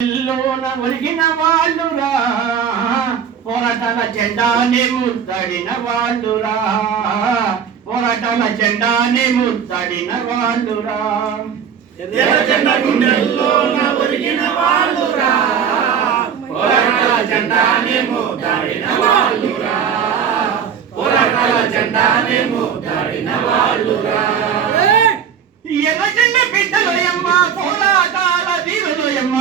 ఎల్లోన ఒరిగిన వాళ్ళురా పోరాటాల జెండాని ముద్దడిన వాళ్ళురా పోరాటాల జెండాని ముద్దడిన వాళ్ళురా. ఎర్రజెండ గుండెల్లోన ఒరిగిన వాళ్ళురా పోరాటాల జెండానేమో దాడిన వాళ్ళురా పోరాటాల జెండానేమో దాడిన వాళ్ళురా ఎర్ర జెండ బిడ్డలు ఎమ్మ పోరాటాల వీరులు ఎమ్మ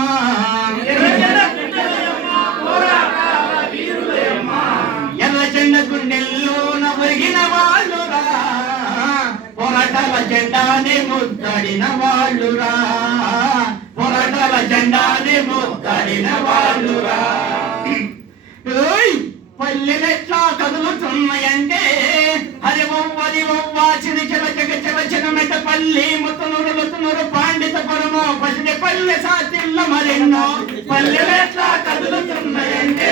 ఎర్రజెండ బిడ్డలయమ్మ, పోరాటాల వీరులయమ్మ. ఎర్ర జెండ గుండెల్లోన ఒరిగిన వాళ్ళురా. పొరటల జెండాని ముద్దడిన వాళ్ళురా. పొరటల జెండాని ముద్దడిన వాళ్ళురా. పల్లెలెట్లా కదులుతున్నాయంటే? హరి ఒవ్వది ఒవ్వ చిరి చెల చెగ చెల చిన్న మెట పల్లి ముతునురు ముతునురు పాండిత పరమో పసిడి పల్లె సాతిల్ల మరెన్నో. పల్లెలెట్లా కదులుతున్నాయంటే?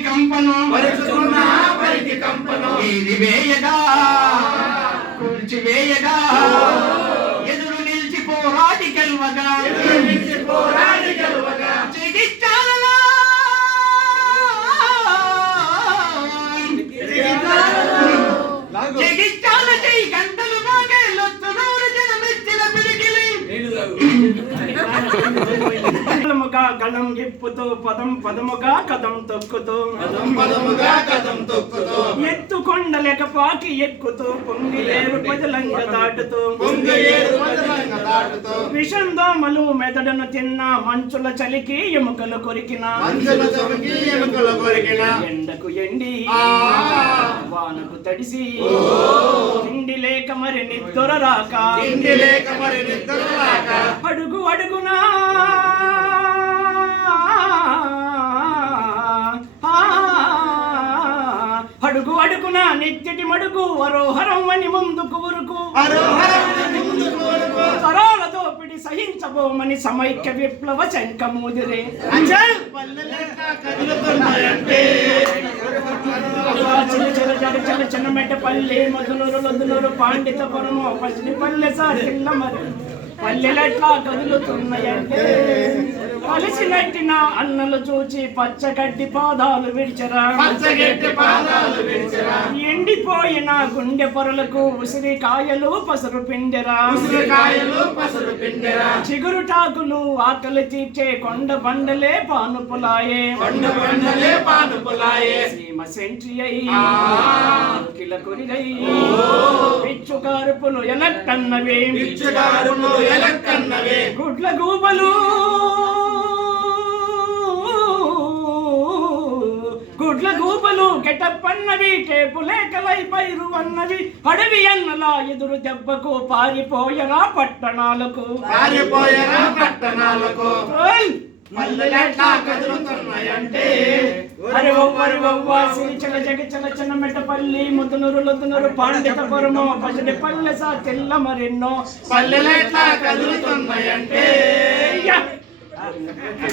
పరికి కంపను. పరుచుకున్న పరికి కంపను. ఇది వేయగా? కూల్చి వేయగా? ఎదురు నిలిచి పోరాడి గెలవగా? నిలిచి పోరాడి గెలవగా? జగిత్యాలలో జగిత్యాల జై గంటలు మాగే లొత్తునూరు జనమెత్తిన పిలికిలి. పదముగా గళం పదం పదముగా కదం తొక్కుతూ. పదం పదముగా తొక్కుతూ. ఎత్తు కొండలెక పాకి ఎక్కుతూ పొంగి ఏరు పదలంగ దాటుతూ. పొంగి ఏరు పదలంగ దాటుతూ. విషం దోమలు మెదడును తిన్న మంచుల చలికి ఎముకలు కొరికిన. మంచుల చొరికి ఎముకలు కొరికిన. ఎండకు ఎండి. వానకు తడిసి. తిండి లేక మరి నిద్ర రాక. ఇంటి లేక మరి నిద్ర రాక. అడుగు అడుగున నిత్యటి మడుగు వరోహరం అని ముందుకు ఉరుకు తరాల దోపిడి సహించబోమని సమైక్య విప్లవ శంఖమూదిరే. చిన్న మెట్ట పల్లె మధునూరు లొద్దునూరు పాండిత పరము పసిడి పల్లె సాటిల్ల మరి. పల్లెలెట్లా కదులుతున్నాయంటే. కలిసినట్టిన అన్నలు చూచి పచ్చగడ్డి పాదాలు విడిచరా. పచ్చగెట్టి పాదాలు విడిచిరా. ఎండిపోయిన గుండె పొరలకు ఉసిరికాయలు పసరు పిండెరా. ఉసిరికాయలు పసరు పిండిరా. చిగురుటాకులు ఆకలి తీర్చే కొండ బండలే పానుపులాయే. కొండ బండలే పానుపులాయే. సీమ సెంట్రి అయి. కిల గుడ్ల గూబలు. గుడ్ల గూబలు కెటప్పన్నవి టేపు లేకలై పైరు అన్నవి అడవి అన్నలా ఎదురు దెబ్బకు పారిపోయరా పట్టణాలకు. పారిపోయరా పట్టణాలకు. ఓయ్! పల్లెలెట్లా కదులుతున్నాయంటే అరే ఒవ్వరు ఒవ్వ సిరిచల జగ చల చన మెట్టపల్లి ముదునూరు లొద్దునూరు పాండిత పరమో పసిడి పల్లె సా తెల్ల మరెన్నో పల్లెలెట్లా కదులుతున్నాయంటే!